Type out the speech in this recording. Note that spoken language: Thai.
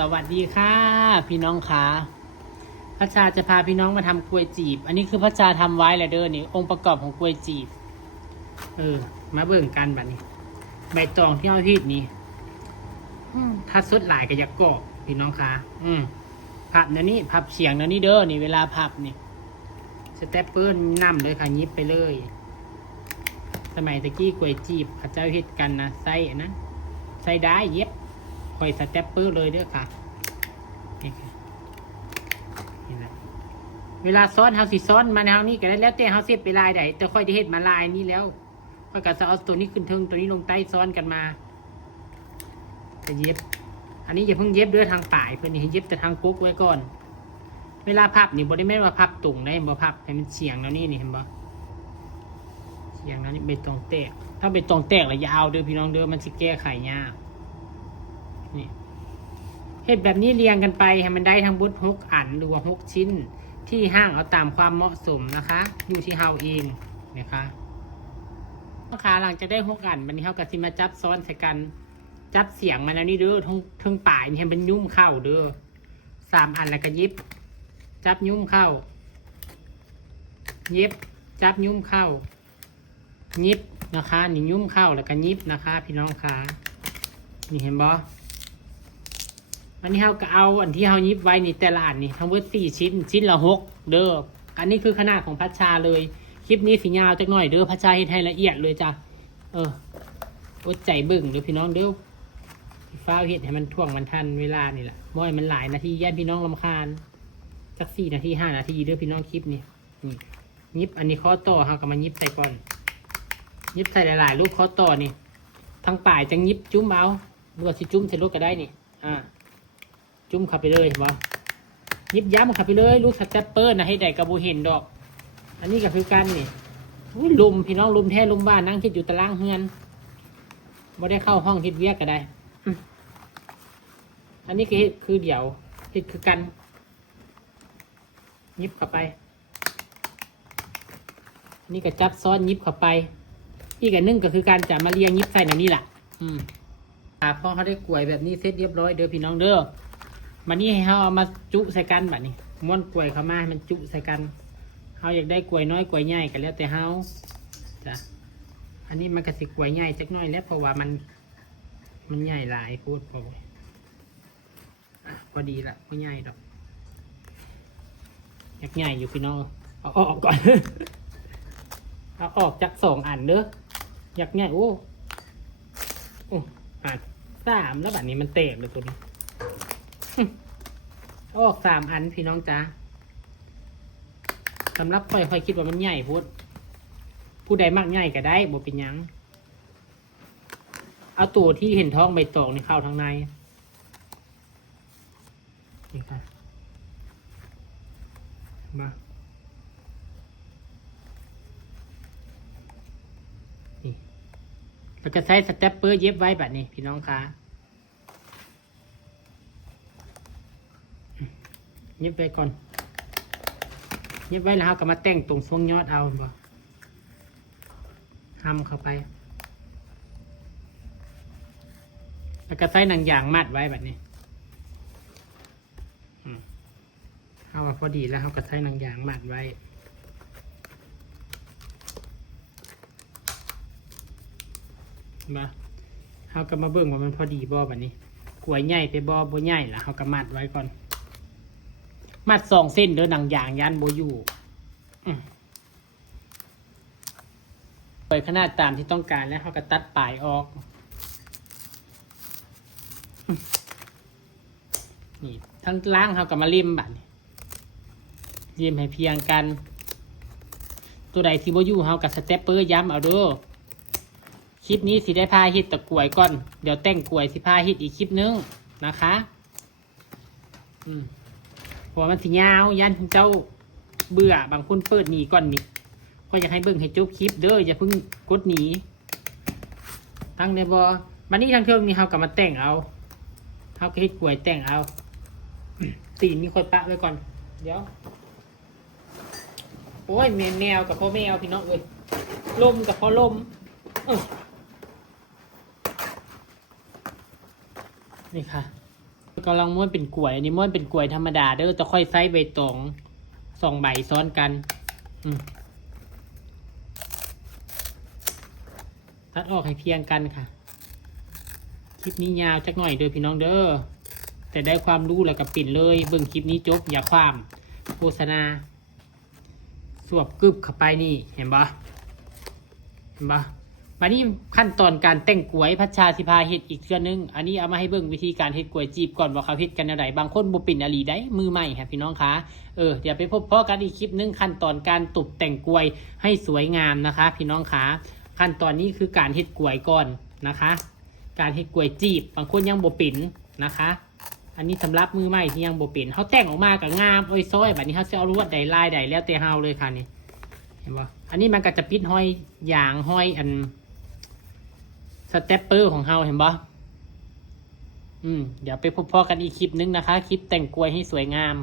สวัสดีค่ะพี่น้องค่ะพระชาจะพาพี่น้องมาทำกล้วยจีบอันนี้คือพระชาทำไว้แหละเด้อนี่องค์ประกอบของกล้วยจีบมาเบิ่งกันแบบนี้ใบตองที่เอาฮีดนี่ถ้าสดหลายก็อยากกรอบพี่น้องค่ะพับเดี๋ยวนี้พับเฉียงเดี๋ยวนี้เด้อนี่เวลาพับนี่สเตปเปอร์นั่มเลยค่ะยิบไปเลยสมัยตะกี้กล้วยจีบพระเจ้าเฮ็ดกันนะใส่นะใส่ได้เย็บคอยสเตปเปอร์เลยเด้อค่ะนี่นะเวลาซ้อนเฮาสิซ้อนมาแนวนี้ก็ได้แล้วแต่เฮาเสียบไปลายใดแต่ค่อยได้เฮ็ดมาลายนี้แล้วค่อยก็จะเอาตัวนี้ขึ้นเทิงตัวนี้ลงใต้ซ้อนกันมาจะเย็บอันนี้อย่าเพิ่งเย็บด้วยทางปลายเพื่อนนี่ให้เย็บแต่ทางกุ๊กไว้ก่อนเวลาพับนี่บ่ได้แม่นว่าพับตุ่งได้บ่พับให้มันเฉียงแล้วนี่เห็นบ่เฉียงแล้วนี่ใบตองแตกถ้าใบตองแตกแล้วยาวเด้อพี่น้องเด้อมันสิแก้ไขยากนี่เฮ็ดแบบนี้เรียงกันไปให้มันได้ทั้งบุตร6 อันหรือว่า6 ชิ้นที่ห้างเอาตามความเหมาะสมนะคะอยู่ที่เฮาเองนะคะขาหลังจะได้6 อันวันนี้เฮาก็สิมาจับซ้อนใส่กันจับเสียงมาแล้วนี่เด้อทั้งปลายนี่ให้มันยุ่มเข้าเด้อ3 อันแล้วก็ยิบจับยุ่มเข้ายิบจับยุ่มเข้ายิบนะคะนี่ยุ่มเข้าแล้วก็ยิบนะคะพี่น้องคะนี่เห็นบ่อันนี้เฮาก็เอาอันที่เฮายิบไว้นี่แต่ละอันนี่ทั้งหมด4 ชิ้นชิ้นละ6เด้ออันนี้คือขนาดของพัชชาเลยคลิปนี้สิยาวจักหน่อยเด้อพัชชาเฮ็ดให้ละเอียดเลยจ้ะอดใจเบิ่งเด้อพี่น้องเด้อฟ้าเฮ็ดให้มันท่วงมันทันเวลานี่แหละบ่ให้มันหลายนาทีญาติพี่น้องรำคาญสัก4 นาที 5 นาทีเด้อพี่น้องคลิปนี้นี่ยิบอันนี้ข้อต่อเฮาก็มายิบใส่ก่อนยิบใส่หลายๆลูกข้อต่อนี่ทั้งปลายจังยิบจุ้มเอาหรือว่าสิจุ้มใส่ลูกก็ได้นี่จุ้มขับไปเลยบ่ยิบย้ำขับไปเลยลูกสแตปเปอร์นะให้ได้กระบูเห็นดอกอันนี้ก็คือกันนี่ลุมพี่น้องลุมแท้ลุมบ้านนั่งคิดอยู่ตารางเฮือนบ่ได้เข้าห้องคิดเวียกก็ได้อันนี้คือเดี๋ยวคิดคือกันยิบเข้าไปนี่ก็จับซ้อนยิบเข้าไปอีกอันนึงก็คือการจะมาเรียงยิบใส่ในนี้แหละพอเขาได้กล้วยแบบนี้เสร็จเรียบร้อยเด้อพี่น้องเด้อมันนี่ให้เขาเอามาจุใส่กันแบบนี้ม้วนกล้วยเข้ามาให้มันจุใส่กันเขาอยากได้กล้วยน้อยกล้วยใหญ่กันแล้วแต่เขาจ้ะอันนี้มันกระสิกล้วยใหญ่จักน้อยแล้วเพราะว่ามันใหญ่หลายพูดพอดีละไม่ใหญ่ดอกอยากใหญ่อยู่พี่น้องเอาออกก่อน เอาออกจาก2 อันเด้ออยากใหญ่3แล้วแบบนี้มันเตะเลยตัวนี้ออก3 อันพี่น้องจ้าสำหรับค่อยคิดว่ามันใหญ่พูดผู้ใดมากใหญ่ก็ได้บ่เป็นยังเอาตัวที่เห็นท้องใบตองนี่เข้าทางในนี่ค่ะมานี่แล้วก็ใช้สเตปเปอร์เย็บไว้แบบนี้พี่น้องคะเย็บไว้ก่อนเย็บไว้แล้วเราก็มาแต่งตรงช่วงยอดเอาบ่ทำเข้าไปแล้วก็ใส่หนังยางมัดไว้แบบนี้เอาพอดีแล้วเราก็ใส่หนังยางมัดไว้มาเราก็มาเบิ่งว่ามันพอดีบ่แบบนี้กล้วยใหญ่ไปบ่ใหญ่ล่ะเราก็มัดไว้ก่อนมัด2 เส้นเด้อหนังยางยันโบอยู่ปล่อยขนาดตามที่ต้องการแล้วเขาก็ตัดปลายออกนี่ทั้งล่างเขาก็มาเลี่ยมบัดเลี่ยมให้เพียงกันตัวใดที่โบอยู่เขากับสเตปเปอร์ย้ำเอาเด้อคลิปนี้สิได้พาฮิตตะกล้วยก่อนเดี๋ยวแต่งกล้วยสิพาฮิตอีกคลิปนึงนะคะเพราะมันสิยาวยันเจ้าเบื่อบางคนเปิดหนีก่อนนี่ก็อยากให้เบิ่งให้จบคลิปเด้ออย่าเพิ่งกดหนีทั้งในบอบันนี้ทางเทิงนี่เขากลับมาแต่งเอาเขาก็ให้กล้วยแต่งเอาตีนนี่ค่อยปะไว้ก่อนเดี๋ยวโอ้ยแมวกับพ่อแมวพี่น้องเอ้ยลมกับพ่อลมนี่ค่ะ กำลังม้วนเป็นกล้วยอันนี้ม้วนเป็นกล้วยธรรมดาเด้อจะค่อยใส่ใบตอง2 ใบซ้อนกันตัดออกให้เพียงกันค่ะคลิปนี้ยาวจักหน่อยเด้อพี่น้องเด้อแต่ได้ความรู้แล้วก็ปิดเลยเบิ่งคลิปนี้จบอย่าความโฆษณาสวบกึบเข้าไปนี่เห็นปะมานี่ขั้นตอนการแต่งกล้วยพัชชาสิพาเฮ็ดอีกเรื่องนึงอันนี้เอามาให้เบิ่งวิธีการเฮ็ดกล้วยจีบก่อนว่าเขาเฮ็ดกันอะไรบางคนบ่เป็นอลีได้มือใหม่ครับพี่น้องคะเดี๋ยวไปพบพ่อกันอีกคลิปนึงขั้นตอนการตกแต่งกล้วยให้สวยงามนะคะ พี่น้องคะขั้นตอนนี้คือการเฮ็ดกล้วยก่อนนะคะ การเฮ็ดกล้วยจีบบางคนยังบ่เป็นนะคะ อันนี้สำหรับมือใหม่ที่ยังบ่เป็นเขาแต่งออกมากับงามโอ้ยซ้อยแบบนี้เขาจะเอาลวดใดลายใดแล้วแต่เฮาเลยค่ะนี่เห็นปะอันนี้มันก็จะปิดห้อยอย่างห้อยอันสเตปเปอร์ของเฮาเห็นปะเดี๋ยวไปพบพ่อกันอีกคลิปนึงนะคะคลิปแต่งกล้วยให้สวยงาม